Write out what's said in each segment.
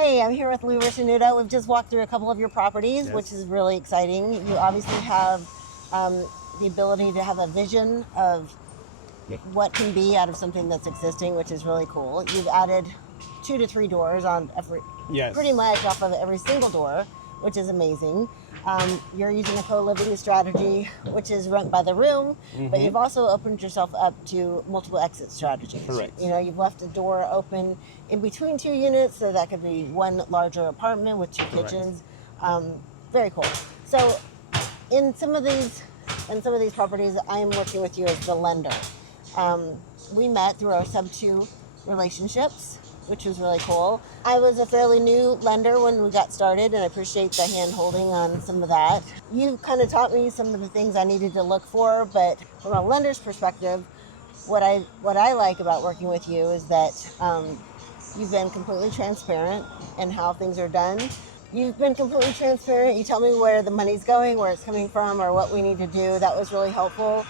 Hey, I'm here with Lou Risanudo. We've just walked through a couple of your properties, Yes. which is really exciting. You obviously have the ability to have a vision of what can be out of something that's existing, which is really cool. You've added 2 to 3 doors on Yes. pretty much off of every single door, which is amazing. You're using a co-living strategy, which is rent by the room, but you've also opened yourself up to multiple exit strategies. Correct. You know, you've left a door open in between 2 units, so that could be one larger apartment with 2 Correct. kitchens. Very cool. So, in some of these properties, I am working with you as the lender. We met through our sub-2 relationships, which was really cool. I was a fairly new lender when we got started, and I appreciate the hand holding on some of that. You kind of taught me some of the things I needed to look for, but from a lender's perspective, what I like about working with you is that you've been completely transparent in how things are done. You've been completely transparent. You tell me where the money's going, where it's coming from, or what we need to do. That was really helpful.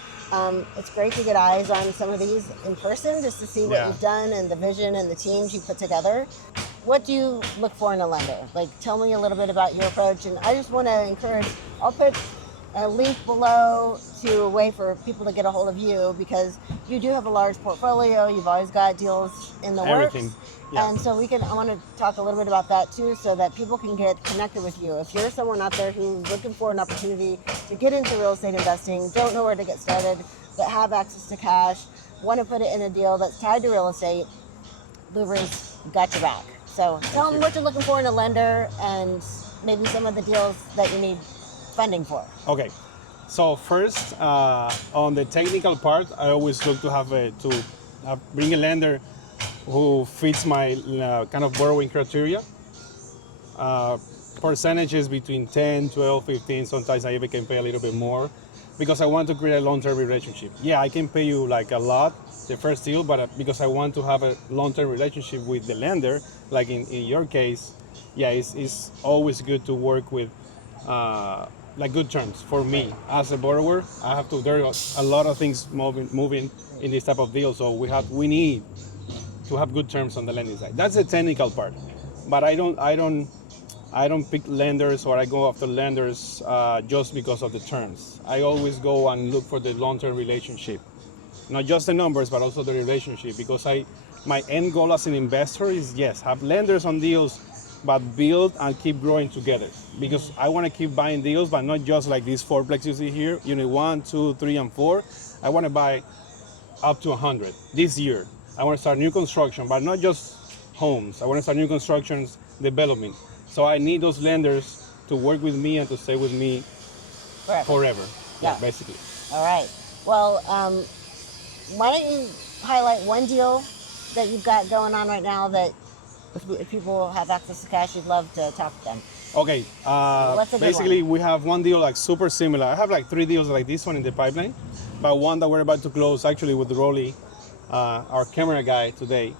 It's great to get eyes on some of these in person just to see what you've done and the vision and the teams you put together. What do you look for in a lender? Like, tell me a little bit about your approach. And I just want to encourage, I'll put a link below to a way for people to get a hold of you, because you do have a large portfolio. You've always got deals in the Everything. works. Yeah. And so I want to talk a little bit about that too, so that people can get connected with you. If you're someone out there who's looking for an opportunity to get into real estate investing, don't know where to get started, but have access to cash, want to put it in a deal that's tied to real estate, Lou Riz got your back. So tell them what you're looking for in a lender and maybe some of the deals that you need funding for. Okay. So first, on the technical part, I always look to bring a lender who fits my kind of borrowing criteria. Percentages between 10, 12, 15, sometimes I even can pay a little bit more, because I want to create a long-term relationship. Yeah, I can pay you like a lot the first deal, but because I want to have a long-term relationship with the lender, like in your case, yeah, it's always good to work with like good terms. For me as a borrower, there are a lot of things moving in this type of deal, so we need to have good terms on the lending side. That's the technical part, but I don't pick lenders, or I go after lenders just because of the terms. I always go and look for the long-term relationship, not just the numbers, but also the relationship, because my end goal as an investor is, yes, have lenders on deals, but build and keep growing together, because I want to keep buying deals, but not just like these 4plex you see here, unit 1, 2, 3, and 4. I want to buy up to 100 this year. I want to start new construction, but not just homes. I want to start new constructions, development. So I need those lenders to work with me and to stay with me forever. Yeah, basically. All right. Well, why don't you highlight one deal that you've got going on right now that if people have access to cash, you'd love to talk to them. Okay. What's a good Basically, one? we have one deal like super similar. I have like 3 deals like this one in the pipeline, but one that we're about to close actually with Rolly, our camera guy today.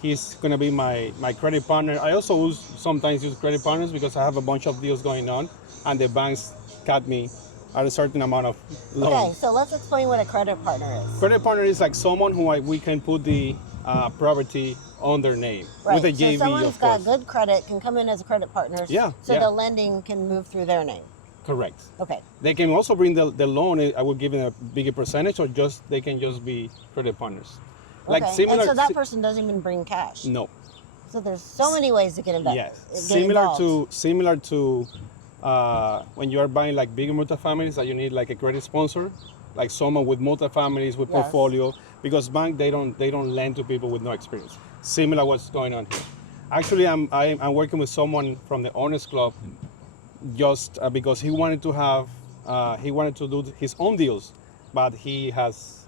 He's gonna be my credit partner. I also sometimes use credit partners because I have a bunch of deals going on, and the banks cut me at a certain amount of loan. Okay, so let's explain what a credit partner is. Credit partner is like someone who we can put the property on their name Right. with a JV, so someone of who's got course. good credit can come in as a credit partner. Yeah, So yeah. the lending can move through their name. Correct. Okay. They can also bring the loan. I will give them a bigger percentage, or they can just be credit partners. Like Okay. similar. And so that person doesn't even bring cash. No. So there's so many ways to get invested. Yes. Similar to when you are buying like bigger multifamilies, that you need like a credit sponsor, like someone with multifamilies with portfolio, because bank they don't lend to people with no experience. Similar what's going on here. Actually, I'm working with someone from the Owners Club, just because he wanted to do his own deals, but he has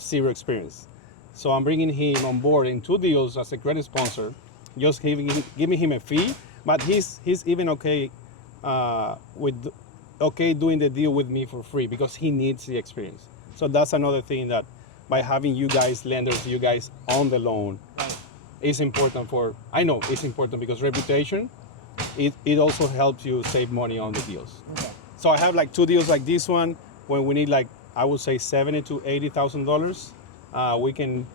zero experience. So I'm bringing him on board in 2 deals as a credit sponsor, just giving him a fee, but he's even okay doing the deal with me for free, because he needs the experience. So that's another thing, that by having you guys lenders, you guys on the loan, is important I know it's important, because reputation, it also helps you save money on the deals. Okay. So I have like 2 deals like this one, when we need like, I would say $70,000 to $80,000. We can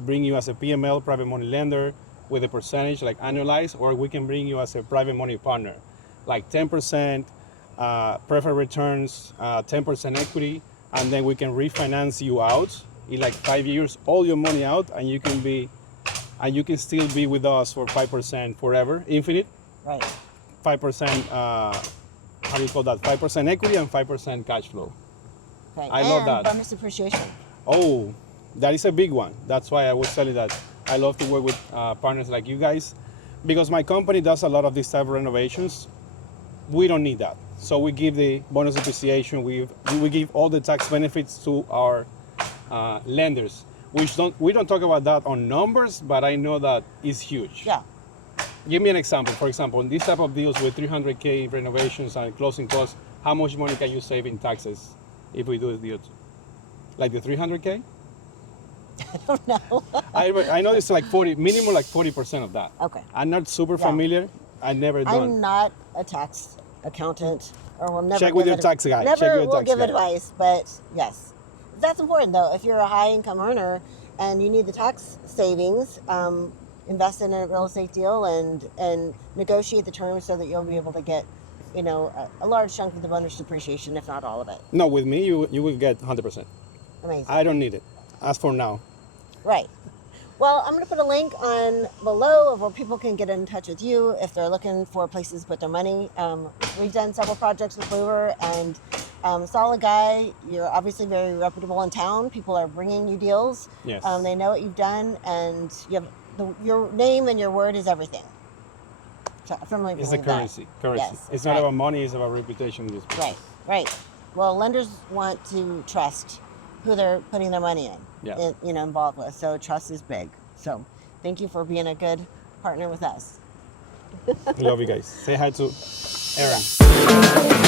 bring you as a PML, private money lender, with a percentage like annualized, or we can bring you as a private money partner, like 10% preferred returns, 10% equity, and then we can refinance you out in like 5 years, all your money out, and you can still be with us for 5% forever, infinite. Right. 5%, how do you call that? 5% equity and 5% cash flow. Right. I love and that. bonus appreciation. Oh, that is a big one. That's why I was telling that I love to work with partners like you guys, because my company does a lot of these type of renovations. We don't need that. So we give the bonus appreciation. We give all the tax benefits to our lenders. We don't talk about that on numbers, but I know that is huge. Yeah. Give me an example. For example, in these type of deals with 300K renovations and closing costs, how much money can you save in taxes if we do the deal? Like the 300K? I don't know. I know it's like 40, minimum like 40% of that. Okay. I'm not super Yeah. familiar. I never done. I'm not a tax accountant, or will never Check with give your tax guy. Never Check with your will tax give guy. advice, but yes, that's important though. If you're a high income earner and you need the tax savings, invest in a real estate deal and negotiate the terms so that you'll be able to get, a large chunk of the bonus depreciation, if not all of it. No, with me, you will get 100%. Amazing. I don't need it, as for now. Right. Well, I'm going to put a link on below of where people can get in touch with you if they're looking for places to put their money. We've done several projects with Louver, and solid guy. You're obviously very reputable in town. People are bringing you deals. Yes. They know what you've done, and you have your name and your word is everything. So I firmly It's the believe that. currency. Yes, It's right. not about money, it's about reputation in this business. Right. Well, lenders want to trust who they're putting their money in, Yeah. involved with. So trust is big. So thank you for being a good partner with us. Love you guys. Say hi to Aaron.